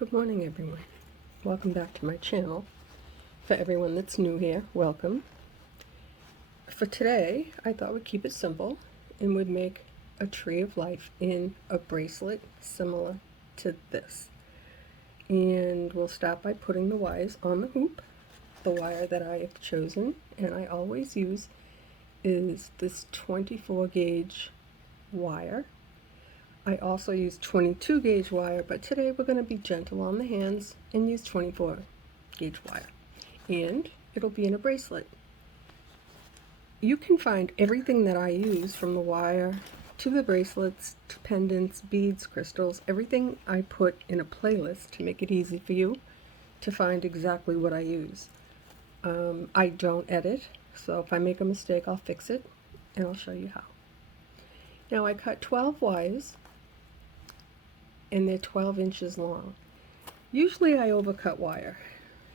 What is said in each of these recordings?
Good morning, everyone. Welcome back to my channel. For everyone that's new here, welcome. For today, I thought we'd keep it simple and would make a tree of life in a bracelet similar to this. And we'll start by putting the wires on the hoop. The wire that I have chosen, and I always use, is this 24 gauge wire. I also use 22 gauge wire, but today we're going to be gentle on the hands and use 24 gauge wire. And it'll be in a bracelet. You can find everything that I use, from the wire to the bracelets to pendants, beads, crystals, everything I put in a playlist to make it easy for you to find exactly what I use. I don't edit, so if I make a mistake I'll fix it and I'll show you how. Now I cut 12 wires and they're 12 inches long. Usually I overcut wire,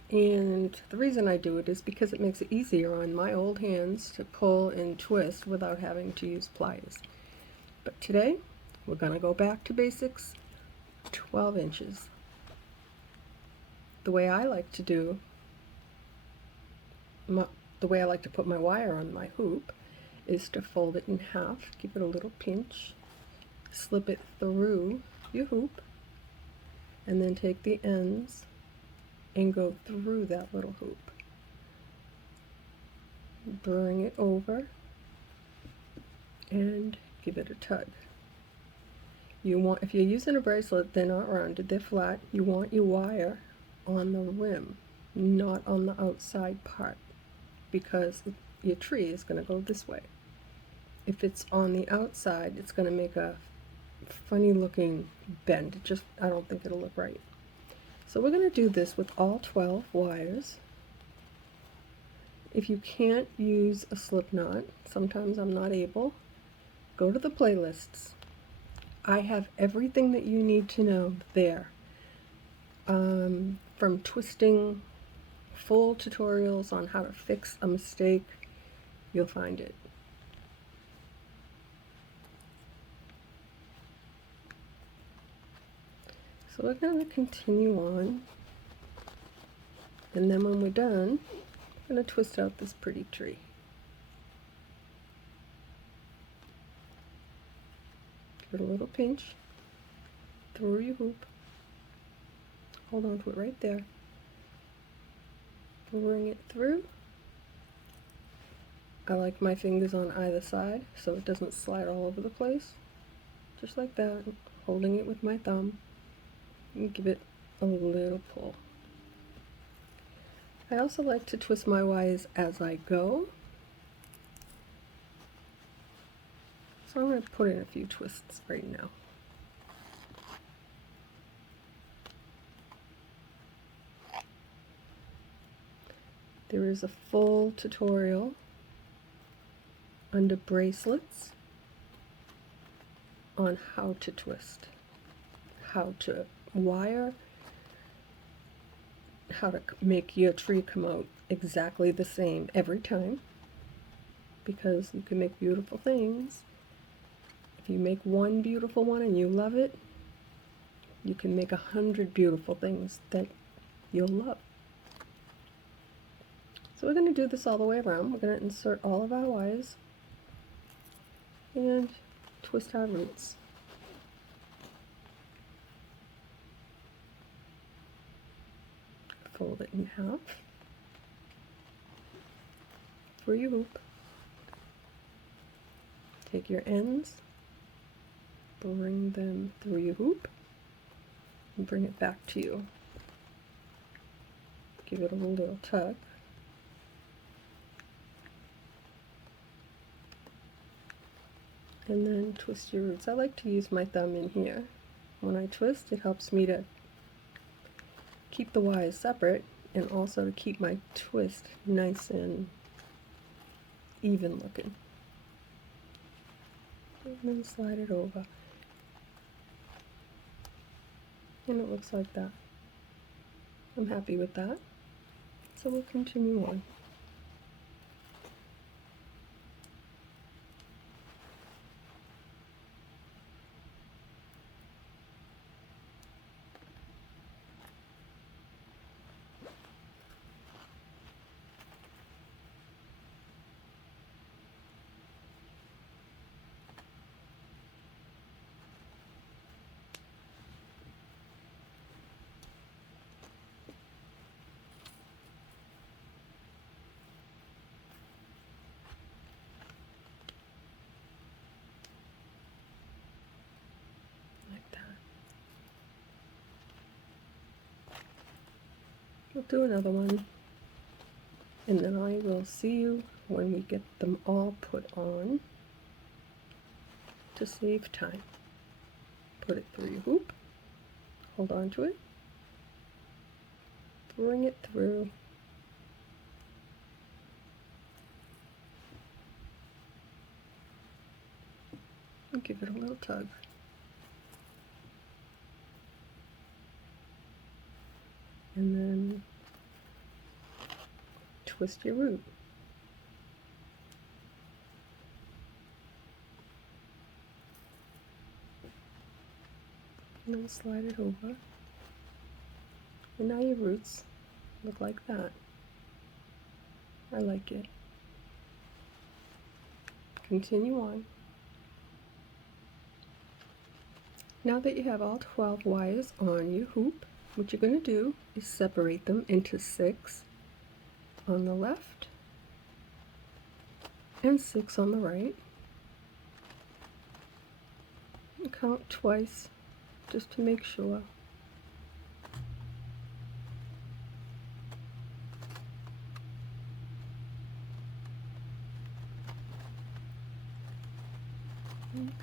and the reason I do it is because it makes it easier on my old hands to pull and twist without having to use pliers. But today we're going to go back to basics, 12 inches. The way I like to put my wire on my hoop is to fold it in half, give it a little pinch, slip it through your hoop, and then take the ends and go through that little hoop. Bring it over and give it a tug. If you're using a bracelet, they're not rounded, they're flat. You want your wire on the rim, not on the outside part, because your tree is going to go this way. If it's on the outside, it's going to make a funny looking bend. I don't think it'll look right. So we're going to do this with all 12 wires. If you can't use a slip knot, sometimes I'm not able, go to the playlists. I have everything that you need to know there. From twisting, full tutorials on how to fix a mistake, you'll find it. So we're going to continue on, and then when we're done, I'm going to twist out this pretty tree. Give it a little pinch through your hoop. Hold on to it right there. Bring it through. I like my fingers on either side so it doesn't slide all over the place. Just like that, holding it with my thumb. And give it a little pull. I also like to twist my wires as I go. So I'm going to put in a few twists right now. There is a full tutorial under bracelets on how to twist, how to wire, how to make your tree come out exactly the same every time, because you can make beautiful things. If you make one beautiful one and you love it, you can make 100 beautiful things that you'll love. So we're going to do this all the way around. We're going to insert all of our wires and twist our roots. Fold it in half through your hoop. Take your ends, bring them through your hoop, and bring it back to you. Give it a little tug. And then twist your roots. I like to use my thumb in here. When I twist, it helps me to keep the wires separate and also to keep my twist nice and even looking. And then slide it over. And it looks like that. I'm happy with that. So we'll continue on. we'll do another one, and then I will see you when we get them all put on to save time. Put it through your hoop, hold on to it, bring it through, and give it a little tug. And then twist your root. And then slide it over. And now your roots look like that. I like it. Continue on. Now that you have all 12 wires on your hoop, what you're going to do is separate them into 6 on the left and 6 on the right. And count twice just to make sure.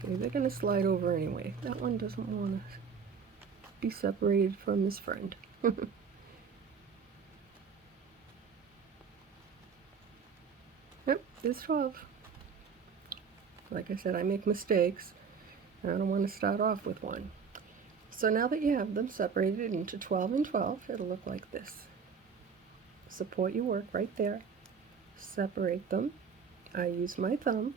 Okay, they're going to slide over anyway. That one doesn't want to be separated from his friend. Yep, there's 12. Like I said, I make mistakes, and I don't want to start off with one. So now that you have them separated into 12 and 12, it'll look like this. Support your work right there. Separate them. I use my thumb.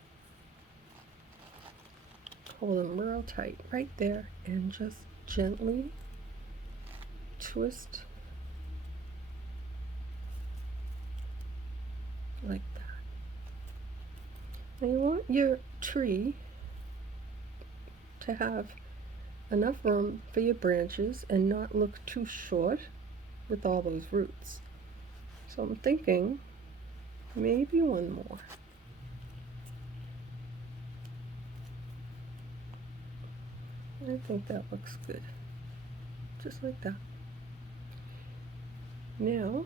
Hold them real tight right there and just gently twist like that. Now you want your tree to have enough room for your branches and not look too short with all those roots. So I'm thinking maybe one more. I think that looks good. Just like that. Now,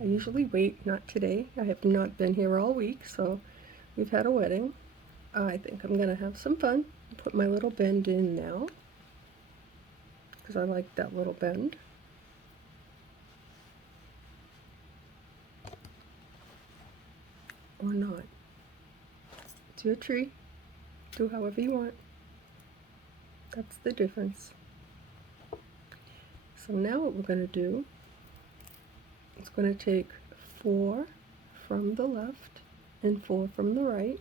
I usually wait, not today. I have not been here all week, so we've had a wedding. I think I'm going to have some fun. Put my little bend in now, because I like that little bend. Or not. It's your tree. Do however you want. That's the difference. So now what we're going to do is going to take 4 from the left and 4 from the right,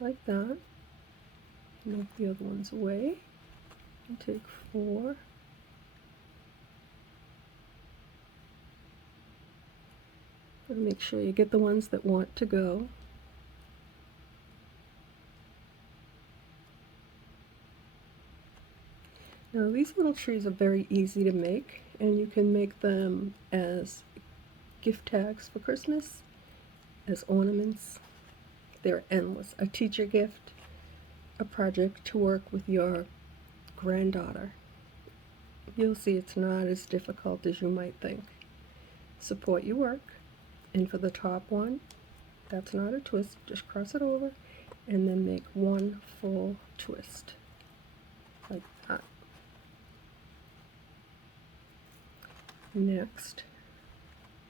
like that. Move the other ones away and take 4. And make sure you get the ones that want to go. Now these little trees are very easy to make, and you can make them as gift tags for Christmas, as ornaments. They're endless. A teacher gift, a project to work with your granddaughter. You'll see it's not as difficult as you might think. Support your work, and for the top one, that's not a twist, just cross it over and then make one full twist like that. Next,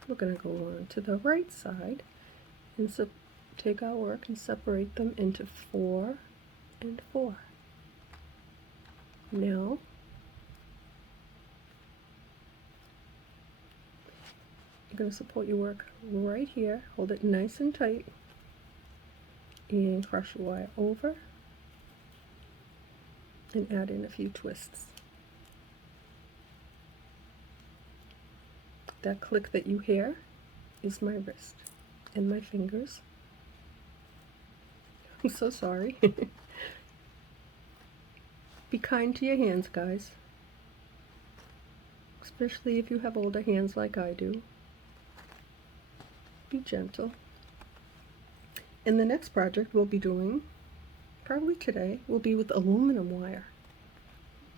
we're going to go on to the right side and take our work and separate them into 4 and 4. Now, you're going to support your work right here, hold it nice and tight, and cross your wire over and add in a few twists. That click that you hear is my wrist and my fingers. I'm so sorry. Be kind to your hands, guys. Especially if you have older hands like I do. Be gentle. And the next project we'll be doing, probably today, will be with aluminum wire.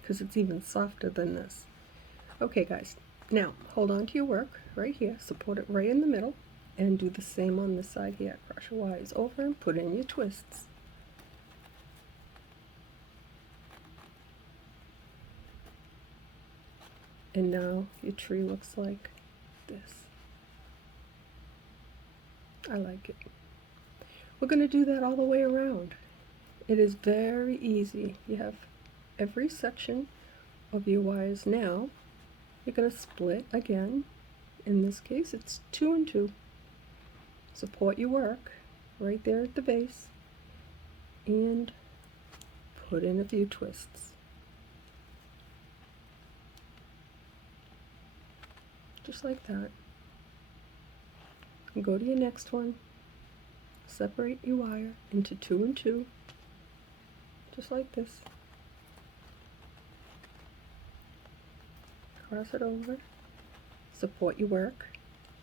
because it's even softer than this. Okay guys, now hold on to your work right here, support it right in the middle, and do the same on this side here. Cross your wires over and put in your twists. And now your tree looks like this. I like it. We're going to do that all the way around. It is very easy. You have every section of your wires. Now you're going to split again. In this case it's 2 and 2. Support your work right there at the base and put in a few twists. Just like that. And go to your next one. Separate your wire into 2 and 2. Just like this. Cross it over. Support your work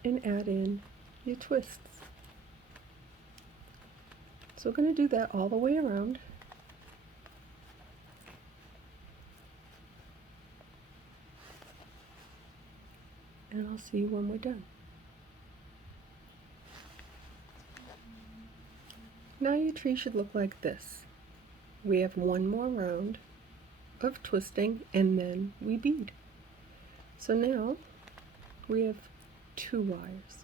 and add in your twists. So we're going to do that all the way around. And I'll see you when we're done. Now your tree should look like this. We have one more round of twisting and then we bead. So now we have 2 wires.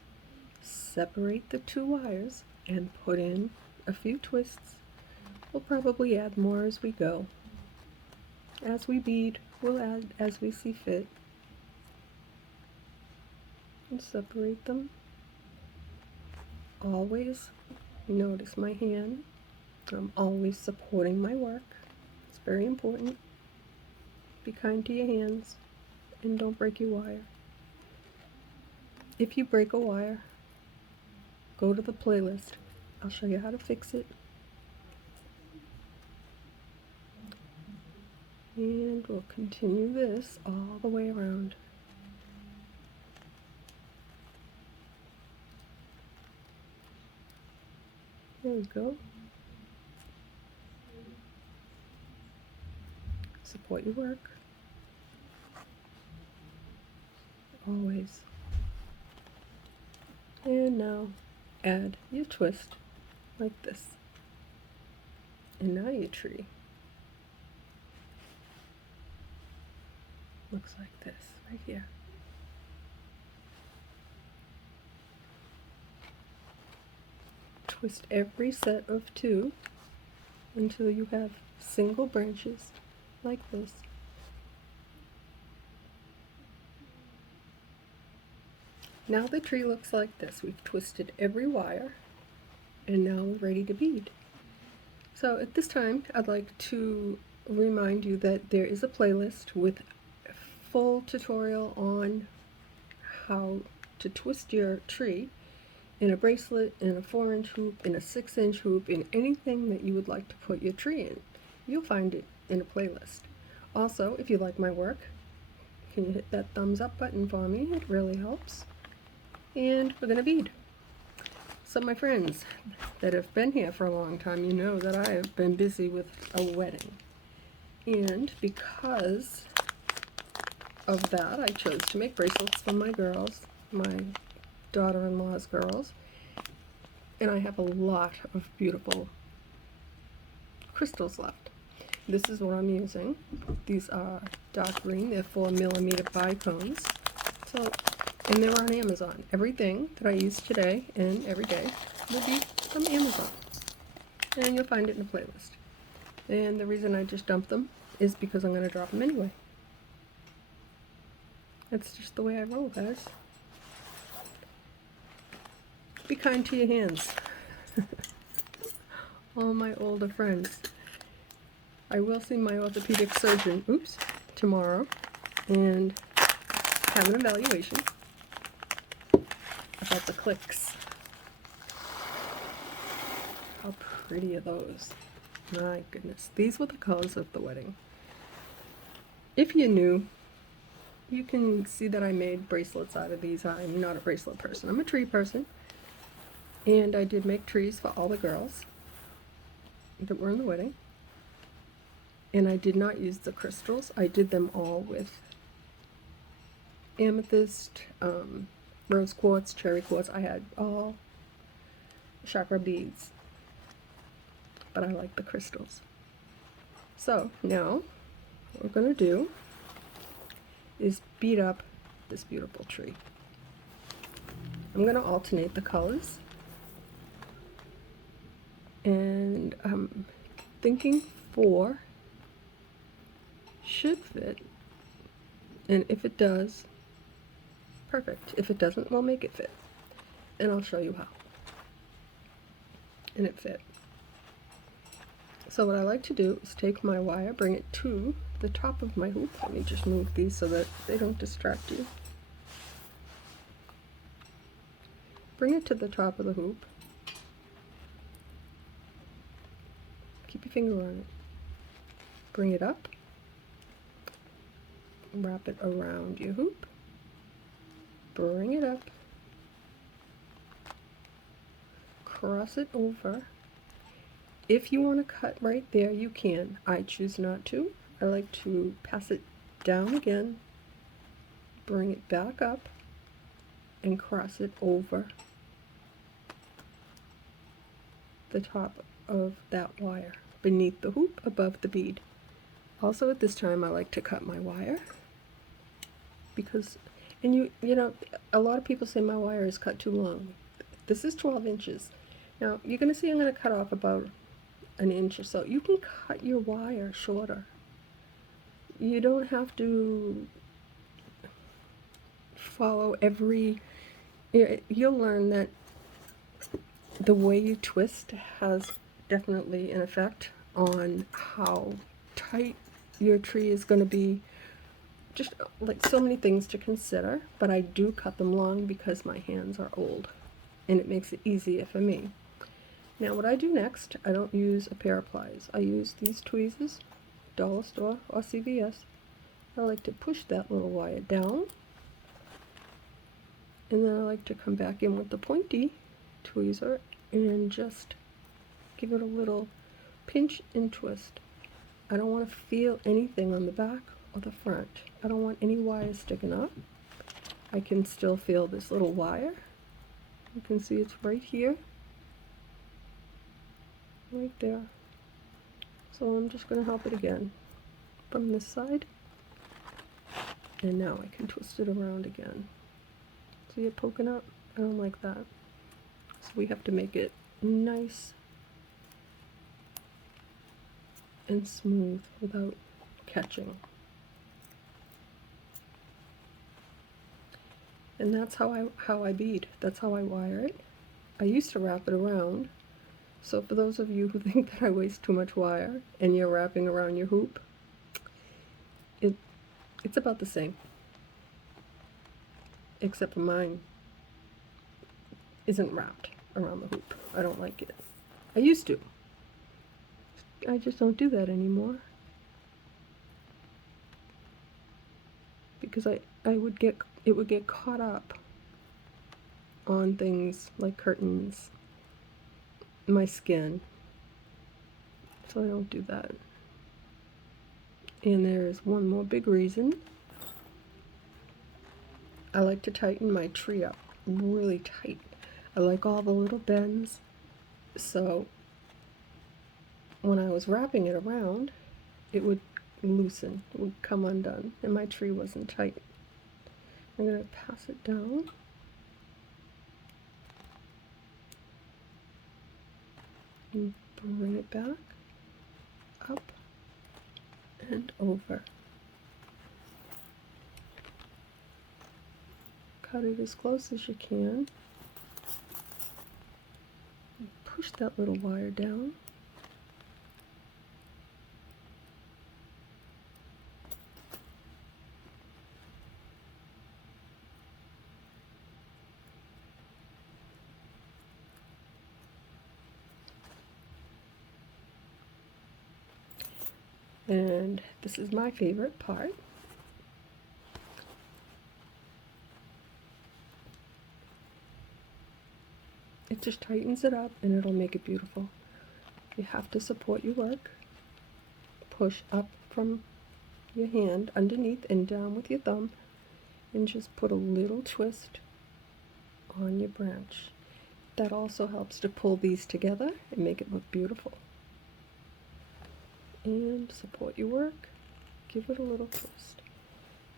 Separate the 2 wires and put in a few twists. We'll probably add more as we go. As we bead, we'll add as we see fit. And separate them. Always notice my hand. I'm always supporting my work. It's very important. Be kind to your hands and don't break your wire. If you break a wire, go to the playlist. I'll show you how to fix it. And we'll continue this all the way around. There we go. Support your work. Always. And now add your twist like this. And now your tree looks like this right here. Twist every set of 2 until you have single branches like this. Now the tree looks like this. We've twisted every wire and now we're ready to bead. So at this time I'd like to remind you that there is a playlist with a full tutorial on how to twist your tree in a bracelet, in a 4-inch hoop, in a 6-inch hoop, in anything that you would like to put your tree in. You'll find it in a playlist. Also, if you like my work, can you hit that thumbs up button for me? It really helps. And we're gonna bead. So my friends that have been here for a long time, you know that I have been busy with a wedding. And because of that, I chose to make bracelets for my girls, my daughter-in-law's girls, and I have a lot of beautiful crystals left. This is what I'm using. These are dark green. They're 4mm bicones. So, and they're on Amazon. Everything that I use today and every day will be from Amazon, and you'll find it in the playlist. And the reason I just dumped them is because I'm going to drop them anyway. That's just the way I roll, guys. Be kind to your hands. All my older friends. I will see my orthopedic surgeon, tomorrow, and have an evaluation about the clicks. How pretty are those? My goodness. These were the colors of the wedding. If you're new, you can see that I made bracelets out of these. I'm not a bracelet person. I'm a tree person. And I did make trees for all the girls that were in the wedding. And I did not use the crystals. I did them all with amethyst, rose quartz, cherry quartz. I had all chakra beads, but I like the crystals. So now what we're going to do is bead up this beautiful tree. I'm going to alternate the colors, and I'm thinking 4 should fit, and if it does, perfect. If it doesn't, we'll make it fit, and I'll show you how. And it fit. So what I like to do is take my wire, bring it to the top of my hoop. Let me just move these so that they don't distract you. Bring it to the top of the hoop. Keep your finger on it. Bring it up. Wrap it around your hoop. Bring it up. Cross it over. If you want to cut right there, you can. I choose not to. I like to pass it down again, bring it back up, and cross it over the top of that wire, beneath the hoop, above the bead. Also at this time I like to cut my wire, because, and you know, a lot of people say my wire is cut too long. This is 12 inches. Now you're going to see I'm going to cut off about an inch or so. You can cut your wire shorter. You don't have to follow every, you'll learn that the way you twist has definitely an effect on how tight your tree is going to be. Just like so many things to consider, but I do cut them long because my hands are old and it makes it easier for me. Now what I do next, I don't use a pair of pliers. I use these tweezers, dollar store or CVS. I like to push that little wire down, and then I like to come back in with the pointy tweezer and just give it a little pinch and twist. I don't want to feel anything on the back or the front. I don't want any wires sticking up. I can still feel this little wire. You can see it's right here, right there. So I'm just going to help it again from this side, and now I can twist it around again. See it poking up? I don't like that. So we have to make it nice and smooth without catching. And that's how I bead. That's how I wire it. I used to wrap it around. So for those of you who think that I waste too much wire and you're wrapping around your hoop, it's about the same. Except for mine isn't wrapped around the hoop. I don't like it. I used to. I just don't do that anymore. Because it would get caught up on things like curtains, my skin. So I don't do that. And there's one more big reason. I like to tighten my tree up really tight. I like all the little bends. So when I was wrapping it around, it would loosen, it would come undone, and my tree wasn't tight. I'm going to pass it down. And bring it back, up, and over. Cut it as close as you can. Push that little wire down. And this is my favorite part. It just tightens it up and it'll make it beautiful. You have to support your work. push up from your hand underneath and down with your thumb, and just put a little twist on your branch. That also helps to pull these together and make it look beautiful. And support your work, give it a little twist.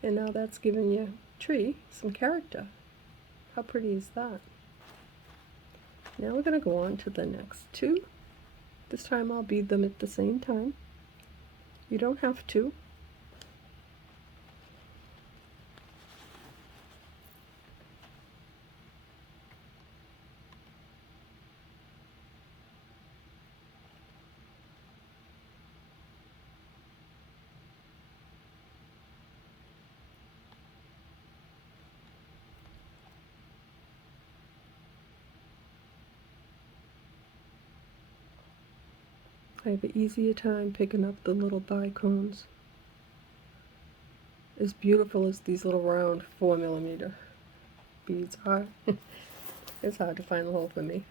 And now that's giving your tree some character. How pretty is that? Now we're going to go on to the next two. This time I'll bead them at the same time. You don't have to. I have an easier time picking up the little bicones. As beautiful as these little round 4mm beads are, it's hard to find the hole for me.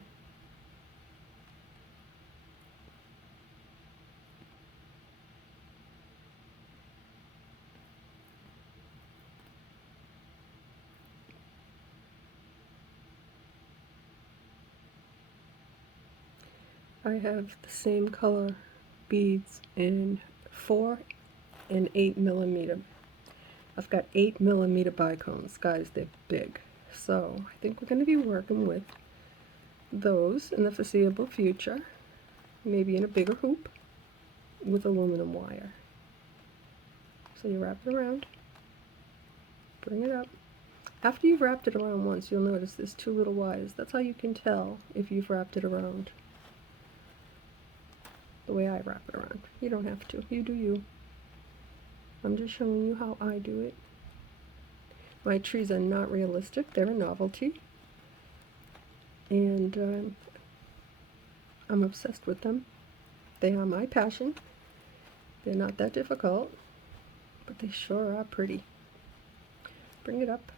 I have the same color beads in 4 and 8mm. I've got 8mm bicones, guys, they're big. So I think we're going to be working with those in the foreseeable future, maybe in a bigger hoop with aluminum wire. So you wrap it around, bring it up. After you've wrapped it around once, you'll notice there's 2 little wires. That's how you can tell if you've wrapped it around. The way I wrap it around. You don't have to. You do you. I'm just showing you how I do it. My trees are not realistic. They're a novelty. And I'm obsessed with them. They are my passion. They're not that difficult, but they sure are pretty. Bring it up.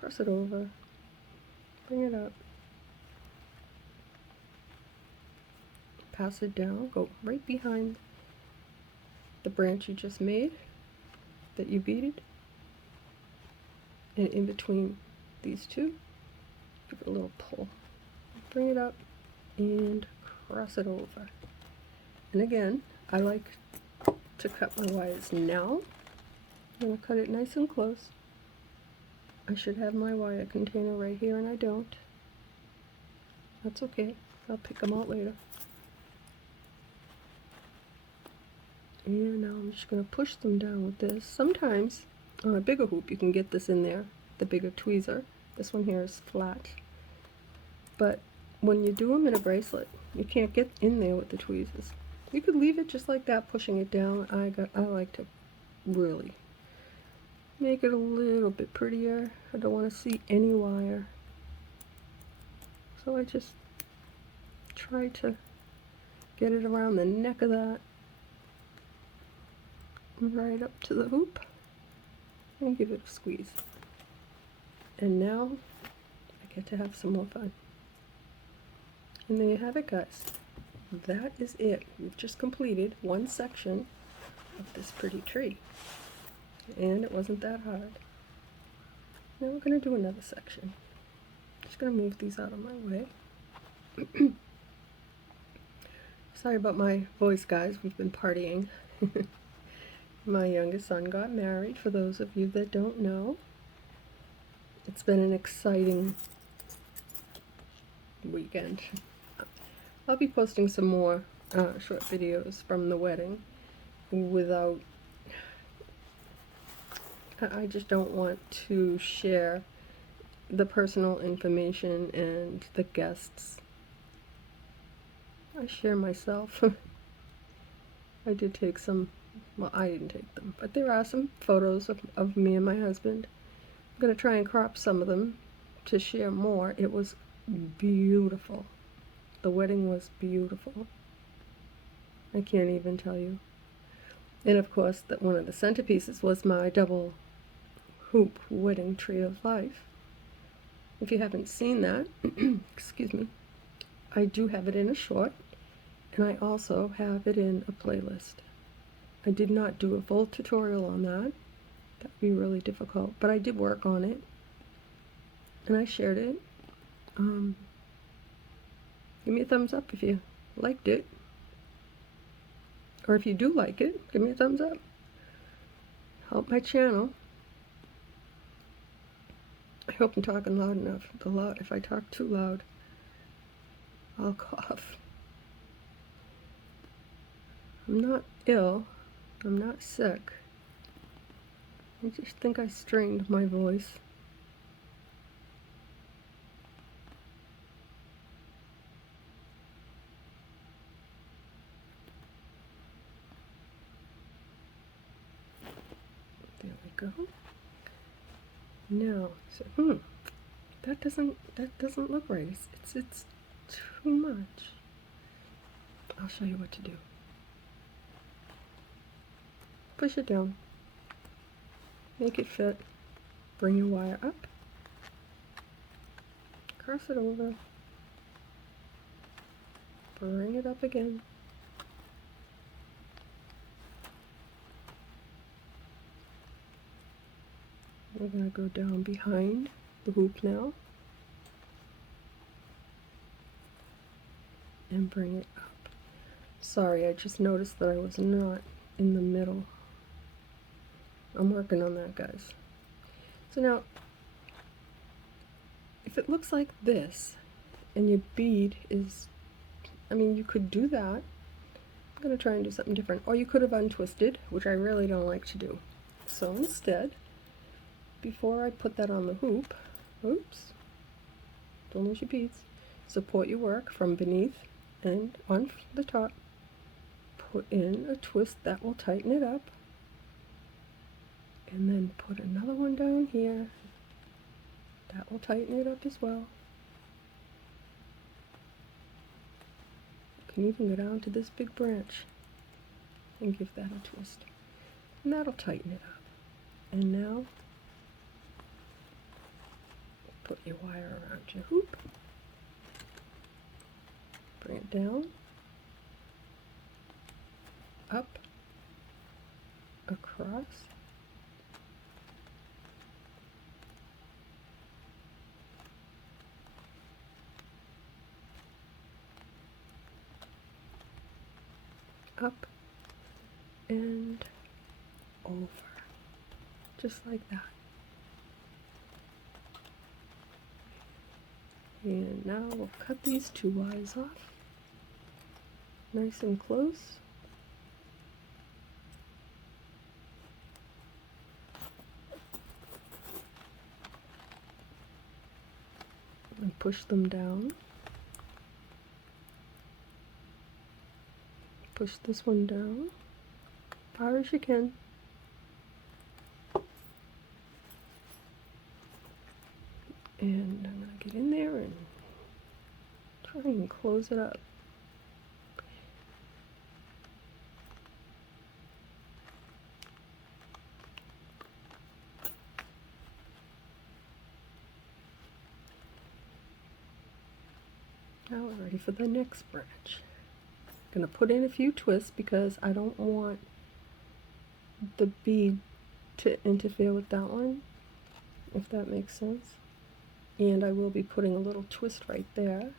Cross it over. Bring it up. Pass it down, go right behind the branch you just made that you beaded, and in between these two, give it a little pull. Bring it up and cross it over. And again, I like to cut my wires now. I'm going to cut it nice and close. I should have my wire container right here, and I don't. That's okay. I'll pick them out later. And now I'm just going to push them down with this. Sometimes on a bigger hoop you can get this in there, the bigger tweezer. This one here is flat. But when you do them in a bracelet, you can't get in there with the tweezers. You could leave it just like that, pushing it down. I like to really make it a little bit prettier. I don't want to see any wire. So I just try to get it around the neck of that, right up to the hoop, and give it a squeeze. And now I get to have some more fun. And there you have it, guys. That is it. We've just completed one section of this pretty tree, and it wasn't that hard. Now we're going to do another section. Just going to move these out of my way. Sorry about my voice, guys. We've been partying. My youngest son got married, for those of you that don't know. It's been an exciting weekend. I'll be posting some more short videos from the wedding without... I just don't want to share the personal information and the guests. I share myself. I did take some... Well, I didn't take them, but there are some photos of me and my husband. I'm going to try and crop some of them to share more. It was beautiful. The wedding was beautiful. I can't even tell you. And of course, that one of the centerpieces was my double hoop wedding tree of life. If you haven't seen that, excuse me, I do have it in a short, and I also have it in a playlist. I did not do a full tutorial on that. That would be really difficult, but I did work on it, and I shared it. Give me a thumbs up if you liked it, or if you do like it, give me a thumbs up. Help my channel. I hope I'm talking loud enough. If I talk too loud, I'll cough. I'm not ill. I'm not sick. I just think I strained my voice. There we go. Now, so, that doesn't look right. It's too much. I'll show you what to do. Push it down. Make it fit. Bring your wire up. Cross it over. Bring it up again. We're going to go down behind the hoop now and bring it up. Sorry, I just noticed that I was not in the middle. I'm working on that, guys. So now, if it looks like this and your bead is, I mean, you could do that. I'm going to try and do something different. Or you could have untwisted, which I really don't like to do. So instead, before I put that on the hoop, oops, don't lose your beads, support your work from beneath and on the top. Put in a twist that will tighten it up, and then put another one down here that will tighten it up as well. You can even go down to this big branch and give that a twist, and that'll tighten it up. And now put your wire around your hoop, bring it down, up, across, up, and over, just like that. And now we'll cut these two wires off, nice and close. And push them down. Push this one down, far as you can. And I'm going to get in there and try and close it up. Now we're ready for the next branch. I'm going to put in a few twists because I don't want the bead to interfere with that one, if that makes sense. And I will be putting a little twist right there.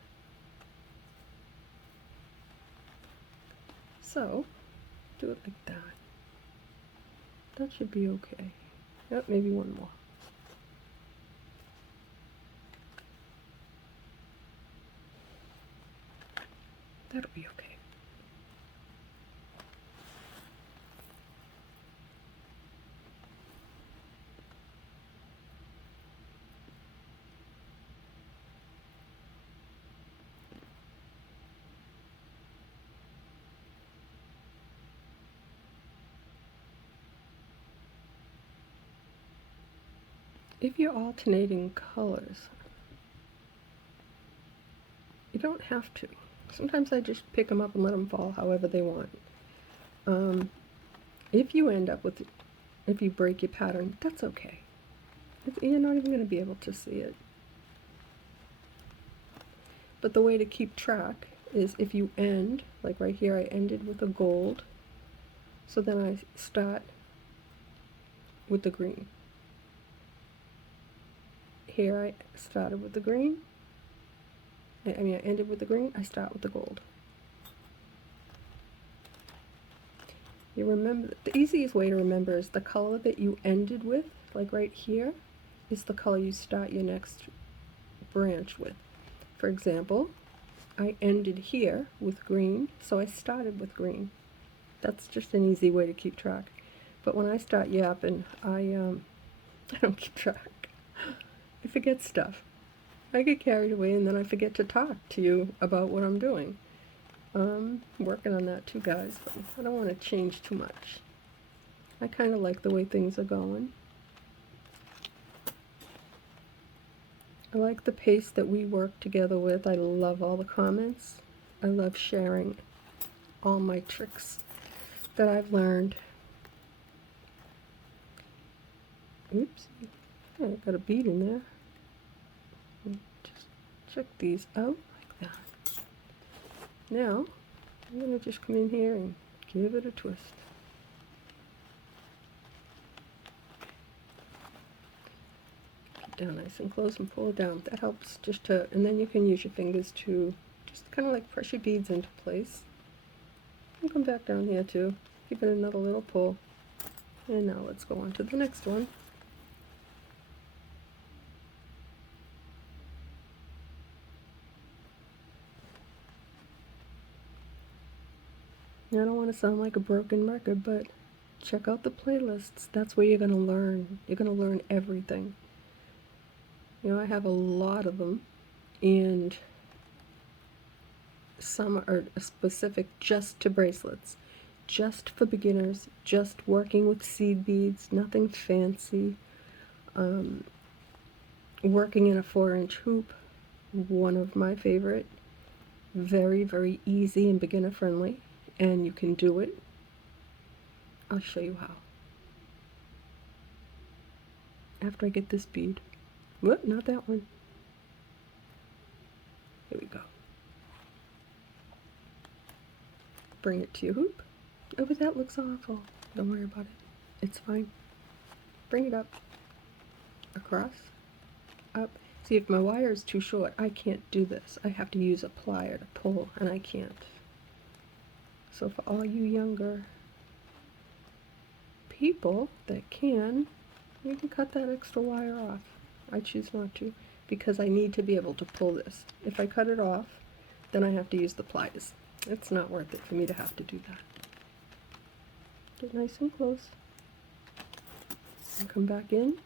So, do it like that. That should be okay. Yep, maybe one more. That'll be okay. If you're alternating colors, you don't have to. Sometimes I just pick them up and let them fall however they want. If you end up with, if you break your pattern, that's okay. You're not even going to be able to see it. But the way to keep track is if you end, like right here I ended with a gold, So then I start with the green. Here I started with the green. I ended with the green. I start with the gold. You remember, the easiest way to remember is the color that you ended with, like right here, is the color you start your next branch with. For example, I ended here with green, so I started with green. That's just an easy way to keep track. But when I start yapping, I don't keep track. I forget stuff. I get carried away and then I forget to talk to you about what I'm doing. I'm working on that too, guys, but I don't want to change too much. I kind of like the way things are going. I like the pace that we work together with. I love all the comments. I love sharing all my tricks that I've learned. Oops, I got a bead in there. Just check these out like that. Now, I'm going to just come in here and give it a twist. Keep it down nice and close and pull it down. That helps just to, and then you can use your fingers to just kind of like press your beads into place. And come back down here too. Give it another little pull. And now let's go on to the next one. I don't want to sound like a broken record, but check out the playlists. That's where you're going to learn. You're going to learn everything. You know, I have a lot of them, and some are specific just to bracelets, just for beginners, just working with seed beads, nothing fancy. Working in a 4-inch hoop, one of my favorite. Very, very easy and beginner friendly, and you can do it. I'll show you how. After I get this bead. Whoop, not that one. Here we go. Bring it to your hoop. Oh, but that looks awful. Don't worry about it. It's fine. Bring it up. Across. Up. See, if my wire is too short, I can't do this. I have to use a plier to pull, and I can't. So for all you younger people that can, you can cut that extra wire off. I choose not to, because I need to be able to pull this. If I cut it off, then I have to use the pliers. It's not worth it for me to have to do that. Get nice and close. And come back in.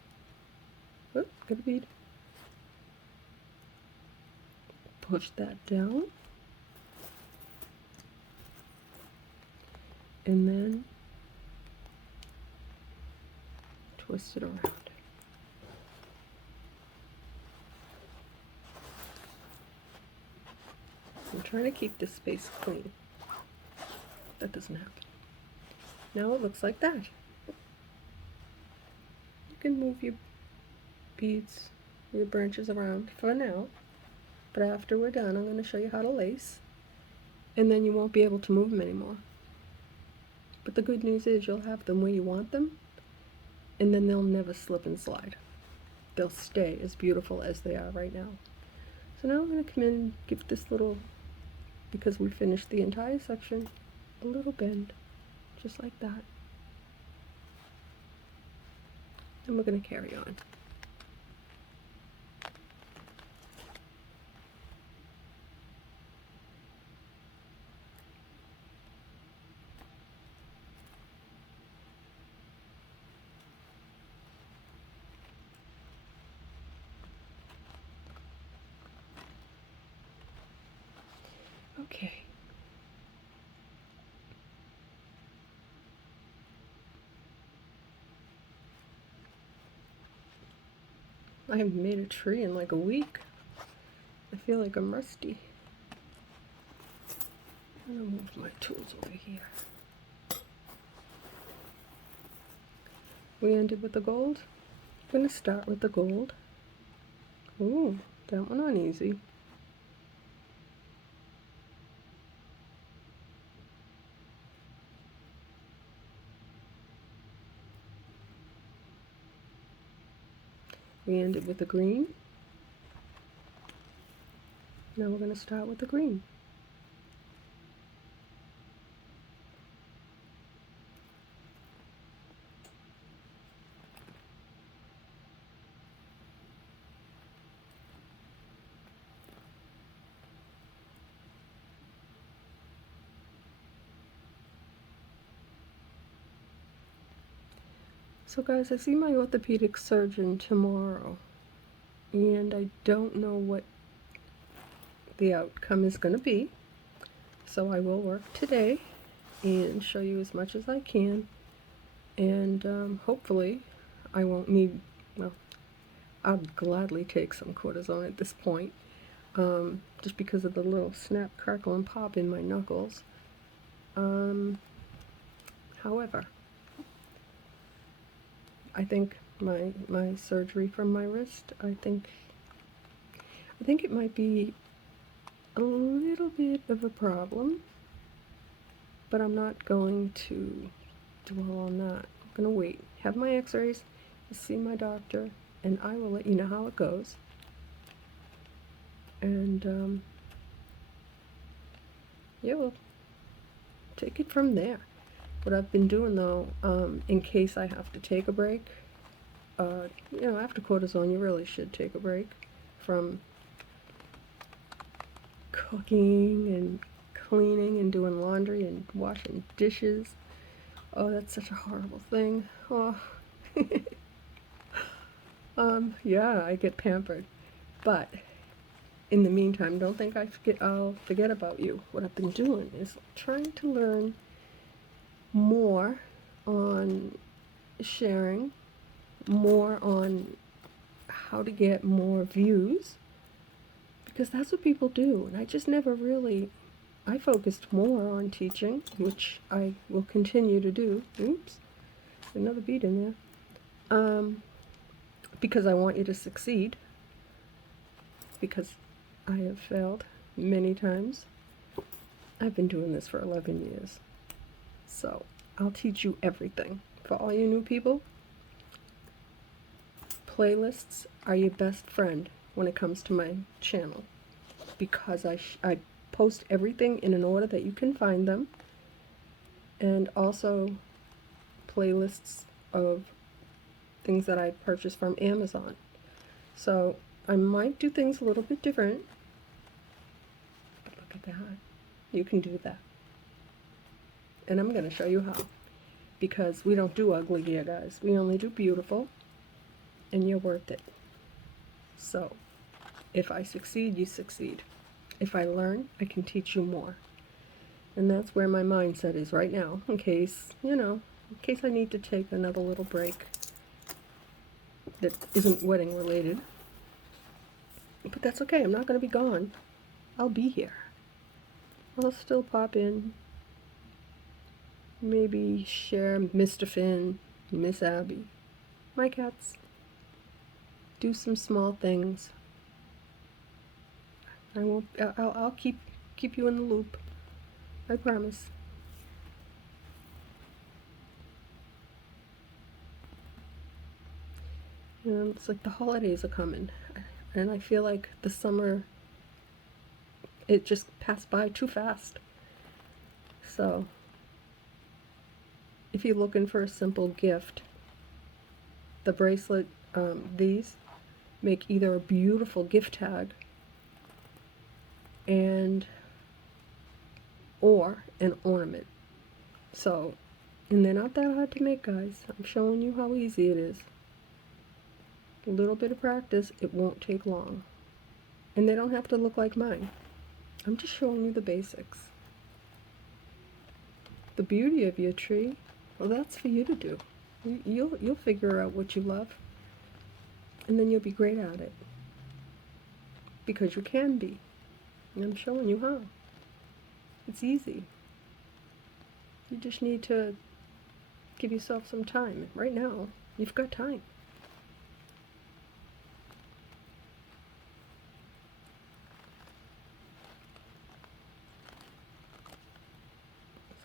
Whoop, got a bead. Push that down. And then twist it around. I'm trying to keep this space clean. That doesn't happen. Now it looks like that. You can move your beads, your branches around for now, but after we're done, I'm going to show you how to lace, and then you won't be able to move them anymore. But the good news is you'll have them where you want them, and then they'll never slip and slide. They'll stay as beautiful as they are right now. So now I'm going to come in and give this little, because we finished the entire section, a little bend, just like that. And we're going to carry on. Okay. I haven't made a tree in like a week. I feel like I'm rusty. I'm gonna move my tools over here. We ended with the gold. I'm gonna start with the gold. Ooh, that one on easy. We ended with the green. Now we're going to start with the green. So guys, I see my orthopedic surgeon tomorrow, and I don't know what the outcome is going to be. So I will work today and show you as much as I can, and hopefully I won't need, well, I'll gladly take some cortisone at this point, just because of the little snap, crackle, and pop in my knuckles. However, I think my surgery from my wrist, I think it might be a little bit of a problem, but I'm not going to dwell on that. I'm going to wait, have my x-rays, see my doctor, and I will let you know how it goes. And yeah, we'll take it from there. What I've been doing though, in case I have to take a break, you know, after cortisone you really should take a break from cooking and cleaning and doing laundry and washing dishes. Oh, that's such a horrible thing. Oh. Yeah, I get pampered. But in the meantime, don't think I'll forget about you. What I've been doing is trying to learn more on sharing, more on how to get more views, because that's what people do. And I just never really, I focused more on teaching, which I will continue to do. Oops, another bead in there. Because I want you to succeed, because I have failed many times. I've been doing this for 11 years. So I'll teach you everything. For all you new people, playlists are your best friend when it comes to my channel, because I post everything in an order that you can find them, and also playlists of things that I purchased from Amazon. So I might do things a little bit different, but look at that. You can do that. And I'm going to show you how, because we don't do ugly here, guys. We only do beautiful, and you're worth it. So if I succeed, you succeed. If I learn, I can teach you more. And that's where my mindset is right now, in case, you know, in case I need to take another little break that isn't wedding related. But that's okay, I'm not going to be gone. I'll be here. I'll still pop in, maybe share Mr. Finn, Miss Abby, my cats, do some small things. I'll keep you in the loop. I promise. And it's like the holidays are coming, and I feel like the summer, it just passed by too fast. So if you're looking for a simple gift, the bracelet, these make either a beautiful gift tag or an ornament. So, and they're not that hard to make, guys. I'm showing you how easy it is. A little bit of practice, it won't take long. And they don't have to look like mine. I'm just showing you the basics. The beauty of your tree, well, that's for you to do. You'll figure out what you love, and then you'll be great at it. Because you can be. And I'm showing you how. It's easy. You just need to give yourself some time. Right now, you've got time.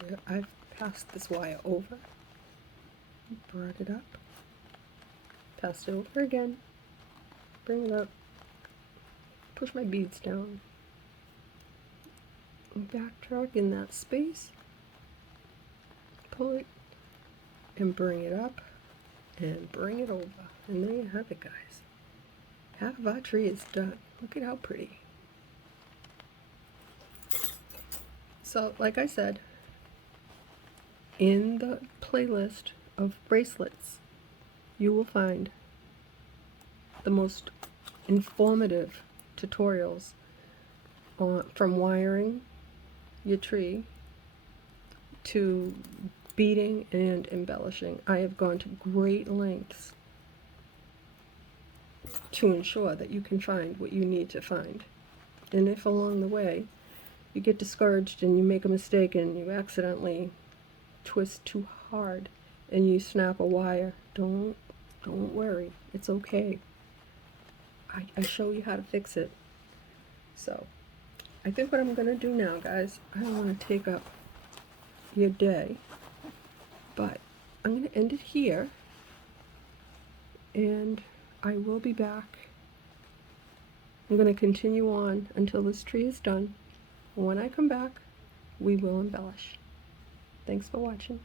So I've passed this wire over, brought it up, passed it over again, bring it up, push my beads down, and backtrack in that space, pull it, and bring it up, and bring it over. And there you have it, guys. Half of our tree is done. Look at how pretty. So, like I said, in the playlist of bracelets, you will find the most informative tutorials from wiring your tree to beading and embellishing. I have gone to great lengths to ensure that you can find what you need to find. And if along the way you get discouraged and you make a mistake and you accidentally twist too hard and you snap a wire, don't worry, it's okay. I show you how to fix it. So I think what I'm gonna do now, guys, I don't want to take up your day, but I'm gonna end it here, and I will be back. I'm going to continue on until this tree is done. When I come back, we will embellish. Thanks for watching.